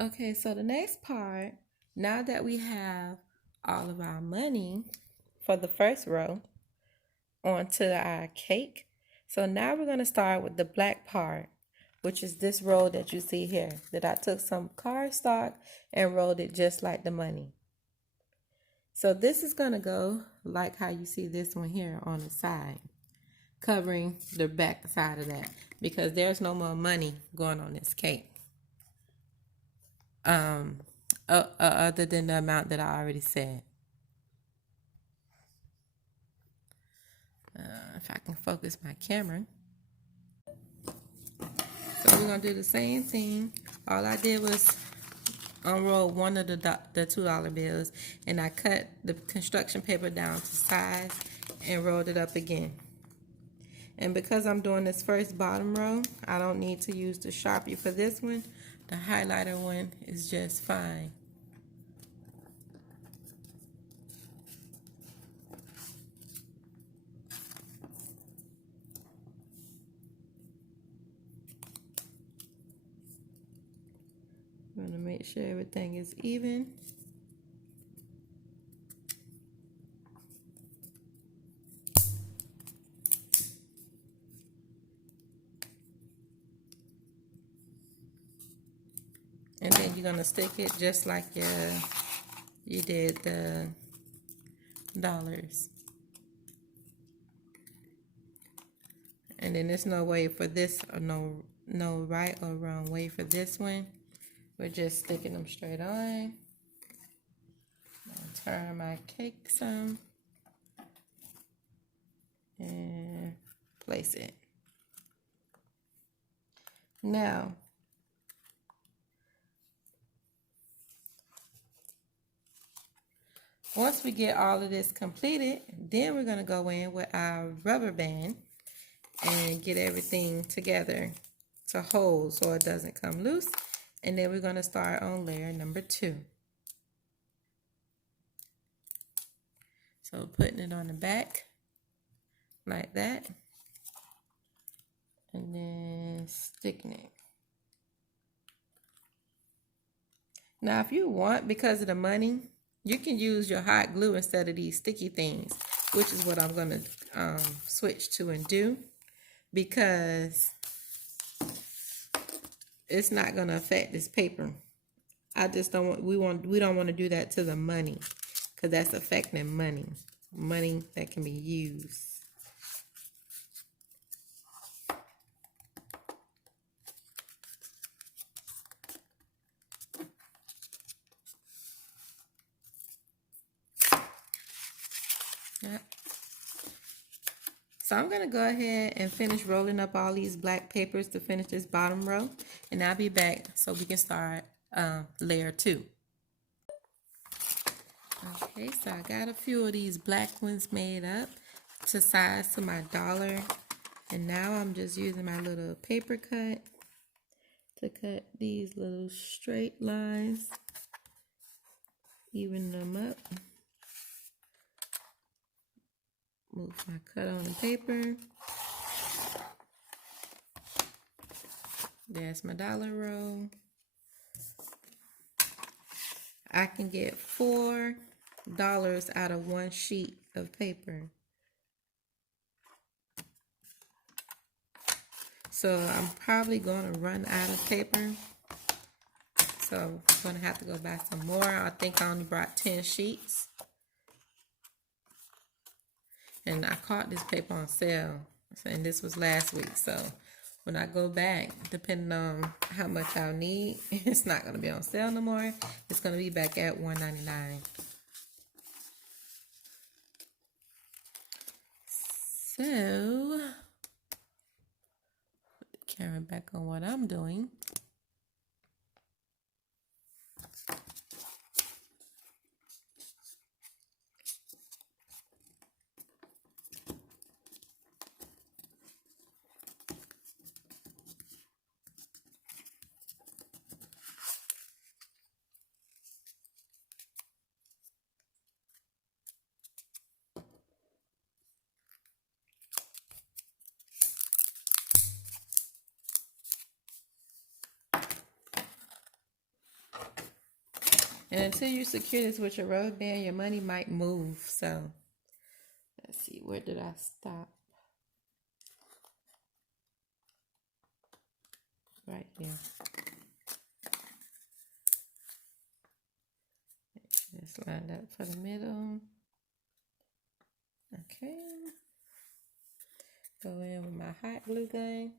Okay, so the next part, now that we have all of our money for the first row onto our cake, so now we're going to start with the black part, which is this roll that you see here, that I took some cardstock and rolled it just like the money. So this is going to go like how you see this one here on the side, covering the back side of that, because there's no more money going on this cake. Other than the amount that I already said. If I can focus my camera. So we're gonna do the same thing. All I did was unroll one of the $2 bills, and I cut the construction paper down to size and rolled it up again. And because I'm doing this first bottom row, I don't need to use the Sharpie for this one. The highlighter one is just fine. I'm gonna make sure everything is even. And then you're gonna stick it just like you did the dollars. And then there's no way for this, or no right or wrong way for this one. We're just sticking them straight on. I'll turn my cake some and place it. Now, once we get all of this completed, then we're going to go in with our rubber band and get everything together to hold so it doesn't come loose. And then we're going to start on layer number 2. So putting it on the back like that, and then sticking it. Now if you want, because of the money, you can use your hot glue instead of these sticky things, which is what I'm going to switch to and do, because it's not going to affect this paper. I just don't want, we don't want to do that to the money, because that's affecting money that can be used. Yep. So I'm going to go ahead and finish rolling up all these black papers to finish this bottom row, and I'll be back so we can start layer 2. Okay, so I got a few of these black ones made up to size to my dollar, and now I'm just using my little paper cut to cut these little straight lines, even them up. Move my cut on the paper. There's my dollar roll. I can get $4 out of one sheet of paper. So I'm probably going to run out of paper. So I'm going to have to go buy some more. I think I only brought 10 sheets. And I caught this paper on sale, and this was last week. So when I go back, depending on how much I'll need, it's not going to be on sale no more. It's going to be back at $1.99. So, put the camera back on what I'm doing. And until you secure this with your rubber band, your money might move. So let's see, where did I stop? Right here. It's lined up for the middle. Okay. Go in with my hot glue gun.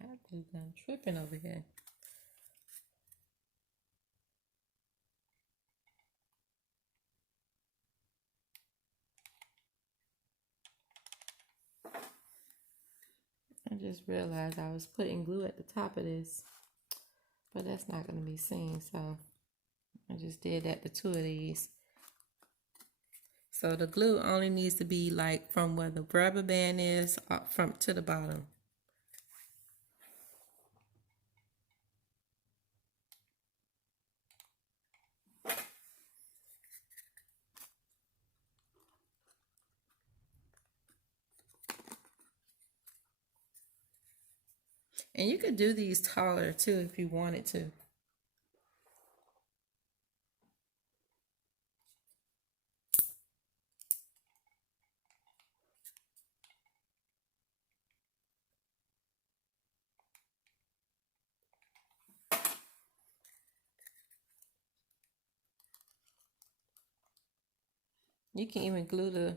Hot glue gun tripping over here. I just realized I was putting glue at the top of this, but that's not going to be seen, so I just did that to two of these. So the glue only needs to be like from where the rubber band is up from to the bottom. And you could do these taller too if you wanted to. You can even glue the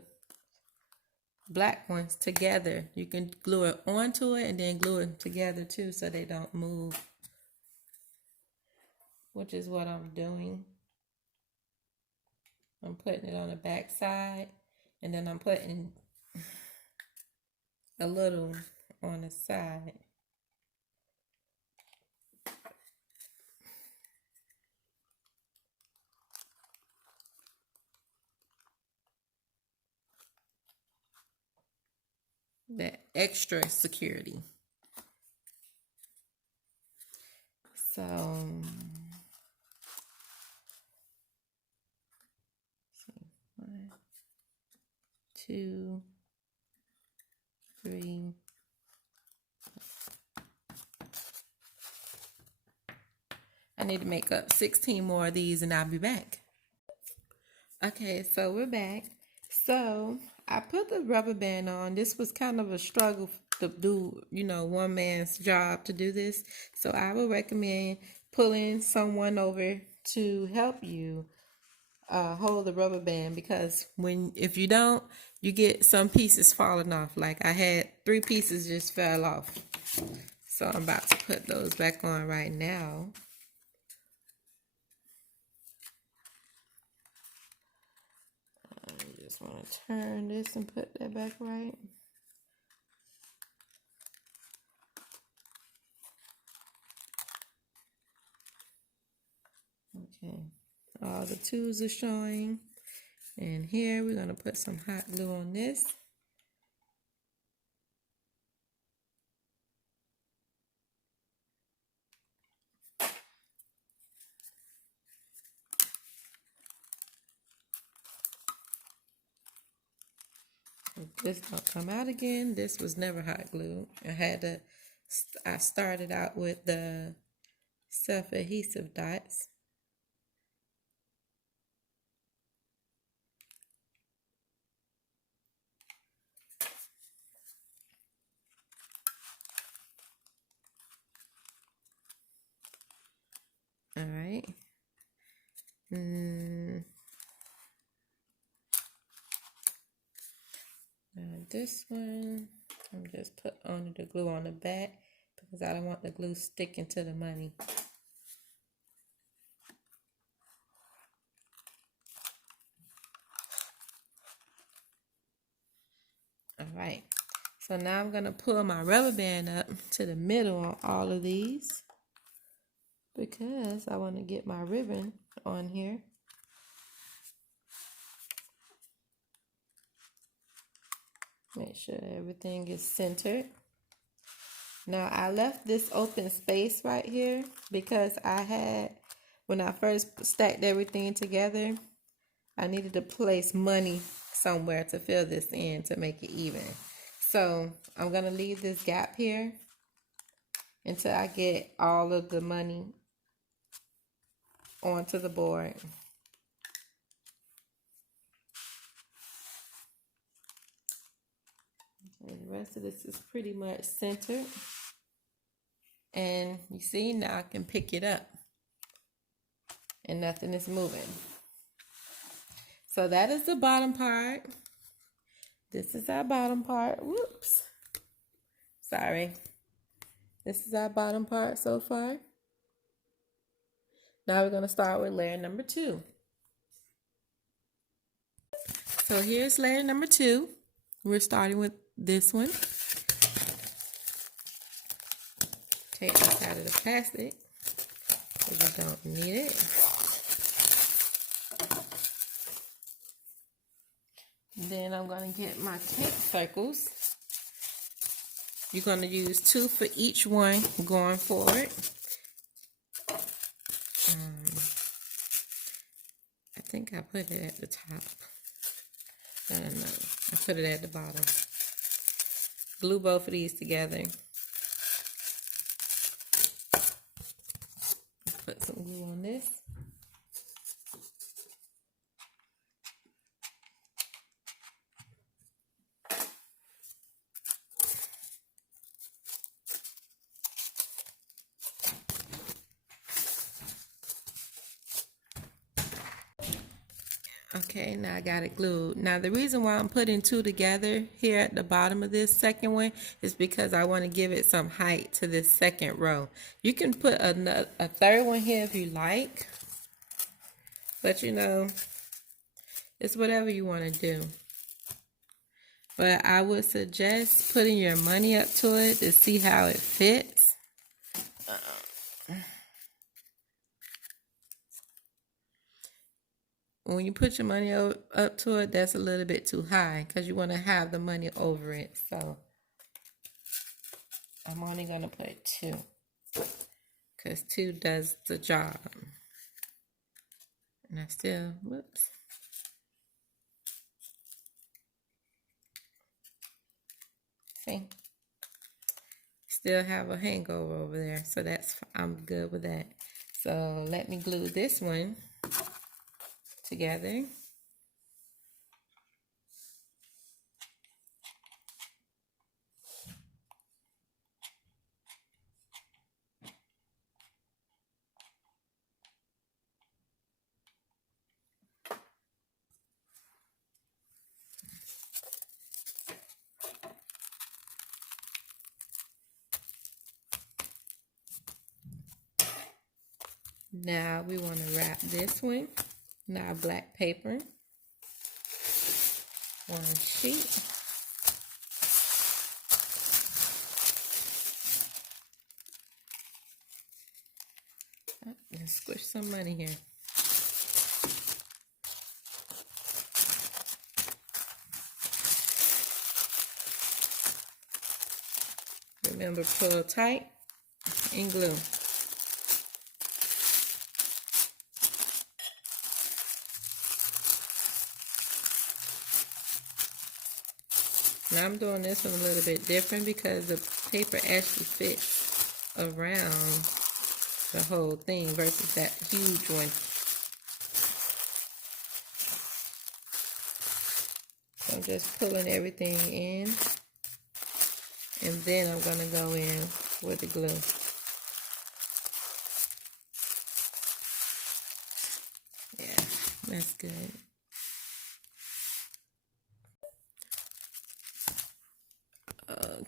black ones together. You can glue it onto it and then glue it together too so they don't move, which is what I'm doing. I'm putting it on the back side and then I'm putting a little on the side. That extra security. So 1, 2, 3. I need to make up 16 more of these and I'll be back. Okay, so we're back. So I put the rubber band on. This was kind of a struggle to do, one man's job to do this. So I would recommend pulling someone over to help you hold the rubber band, because if you don't, you get some pieces falling off. Like I had 3 pieces just fell off. So I'm about to put those back on right now. I just want to turn this and put that back right. Okay, all the 2s are showing. And here we're going to put some hot glue on this. If this don't come out again, this was never hot glue. I started out with the self-adhesive dots. this one, I'm just put on the glue on the back because I don't want the glue sticking to the money. All right, so now I'm gonna pull my rubber band up to the middle on all of these because I want to get my ribbon on here. Make sure everything is centered. Now I left this open space right here because when I first stacked everything together, I needed to place money somewhere to fill this in to make it even. So I'm gonna leave this gap here until I get all of the money onto the board. And the rest of this is pretty much centered. And you see, now I can pick it up and nothing is moving. So that is the bottom part. This is our bottom part. Whoops. Sorry. This is our bottom part so far. Now we're going to start with layer number 2. So here's layer number 2. We're starting with this one. Take this out of the plastic because you don't need it. Then I'm going to get my cake circles. You're going to use 2 for each one going forward. I think I put it at the top. No, I put it at the bottom. Glue both of these together. Put some glue on this. Okay, now I got it glued. Now the reason why I'm putting 2 together here at the bottom of this second one is because I want to give it some height to this second row. You can put a third one here if you like, but you know, it's whatever you want to do. But I would suggest putting your money up to it to see how it fits. When you put your money up to it, that's a little bit too high because you want to have the money over it. So I'm only going to put 2 because 2 does the job. And I still, whoops. See? Still have a hangover over there. So I'm good with that. So let me glue this one together. Now we want to wrap this one. Now black paper. 1 sheet. And squish some money here. Remember, pull tight and glue. Now I'm doing this one a little bit different because the paper actually fits around the whole thing versus that huge one. So I'm just pulling everything in, and then I'm going to go in with the glue. Yeah, that's good.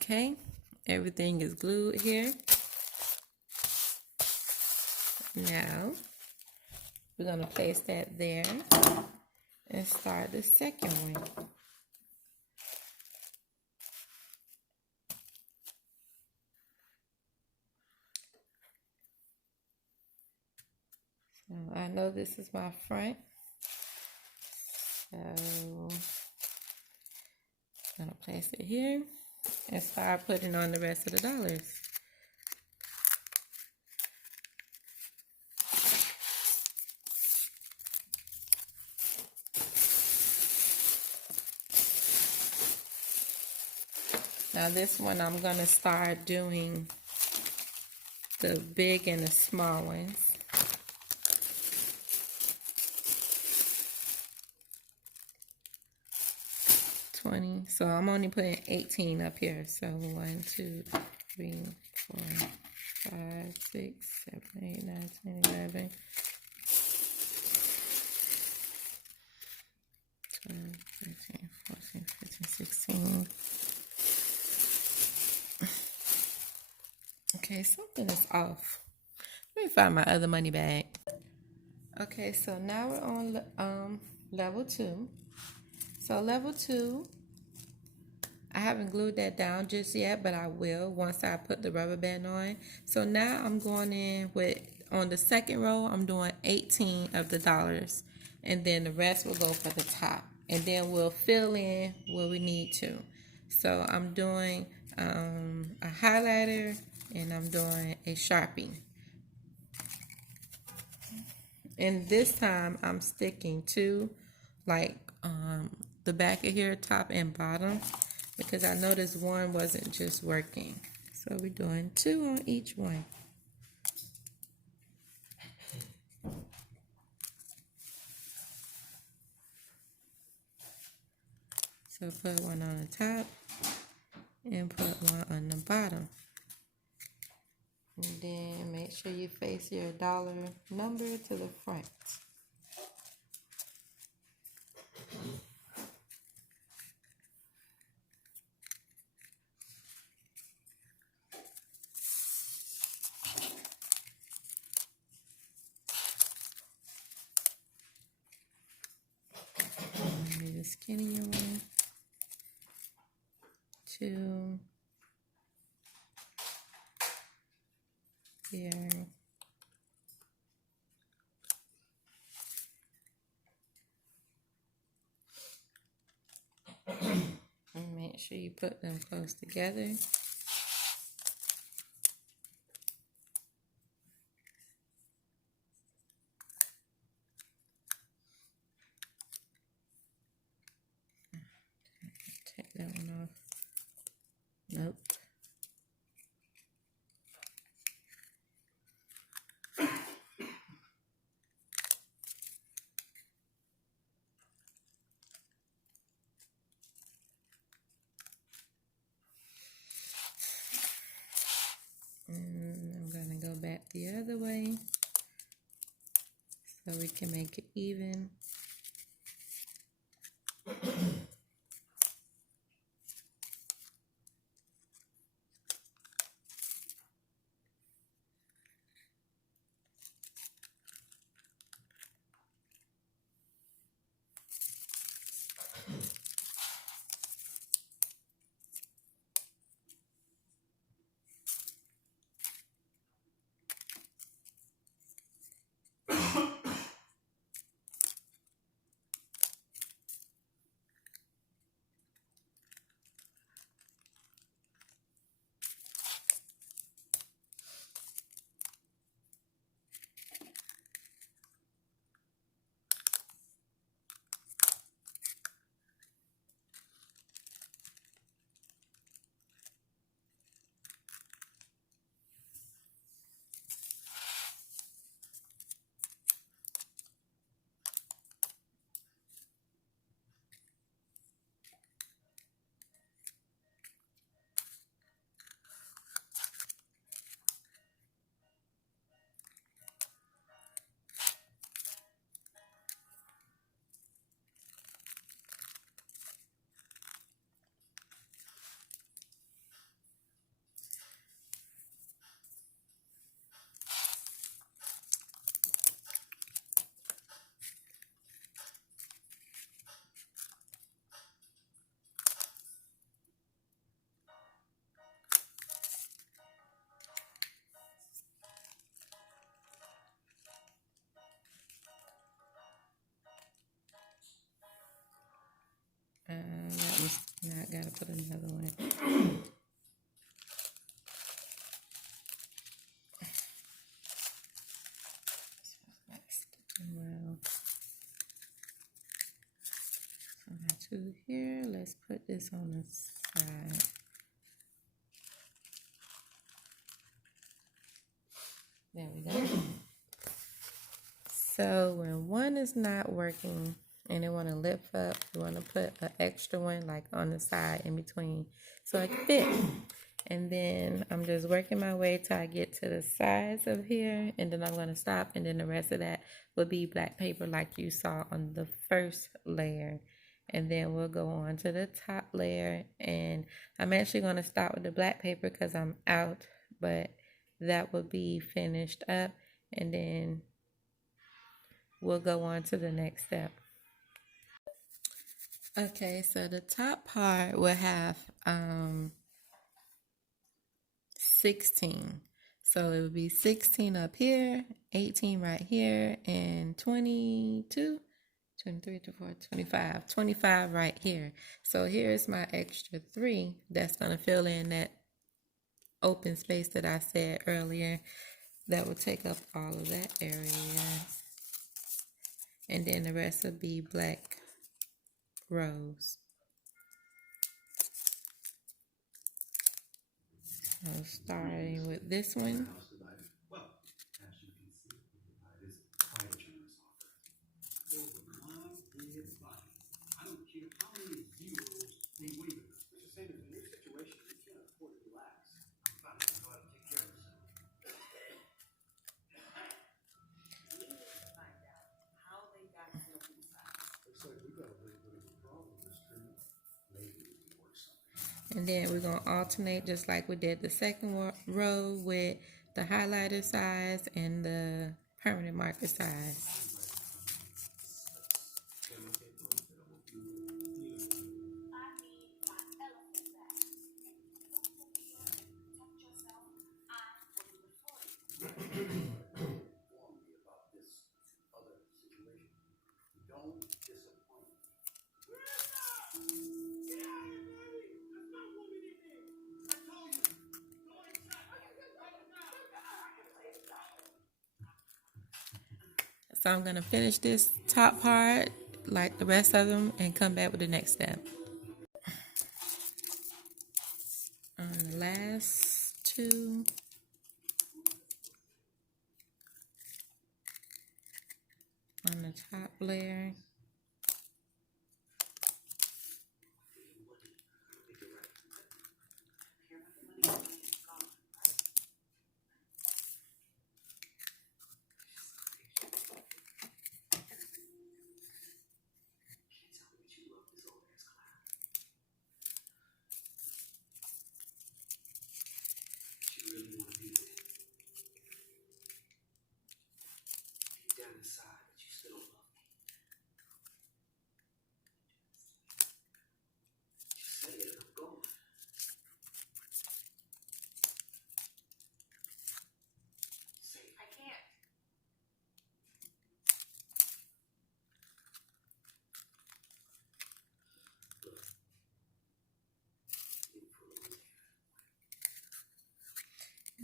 Okay, everything is glued here. Now, we're going to place that there and start the second one. So I know this is my front. So I'm going to place it here and start putting on the rest of the dollars. Now this one I'm going to start doing the big and the small ones. So I'm only putting 18 up here. So 1, 2, 3, 4, 5, 6, 7, 8, 9, 10, 11, 12, 13, 14, 15, 16. Okay, something is off. Let me find my other money bag. Okay, so now we're on level 2. So level 2, I haven't glued that down just yet, but I will once I put the rubber band on. So now I'm going in with, on the second row, I'm doing 18 of the dollars. And then the rest will go for the top. And then we'll fill in where we need to. So I'm doing a highlighter and I'm doing a Sharpie. And this time I'm sticking to like the back of here, top and bottom, because I noticed one wasn't just working. So we're doing 2 on each one. So put one on the top and put one on the bottom. And then make sure you face your dollar number to the front. The skinnier one. 2 here. And make sure you put them close together. Take that one off. Nope. And I'm going to go back the other way so we can make it even. here. Let's put this on the side. There we go. So when one is not working and they want to lift up, you want to put an extra one like on the side in between so it can fit. And then I'm just working my way till I get to the sides of here, and then I'm going to stop, and then the rest of that will be black paper like you saw on the first layer. And then we'll go on to the top layer, and I'm actually going to start with the black paper because I'm out, but that will be finished up, and then we'll go on to the next step. Okay, so the top part will have 16. So it would be 16 up here, 18 right here, and 22, 23, 24, 25, 25 right here. So here's my extra 3 that's going to fill in that open space that I said earlier. That will take up all of that area. And then the rest will be black rows. So starting with this one. And then we're going to alternate just like we did the second row with the highlighter size and the permanent marker size. So I'm going to finish this top part like the rest of them and come back with the next step. On the last 2, on the top layer.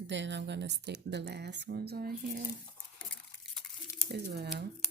Then I'm going to stick the last ones on here as well.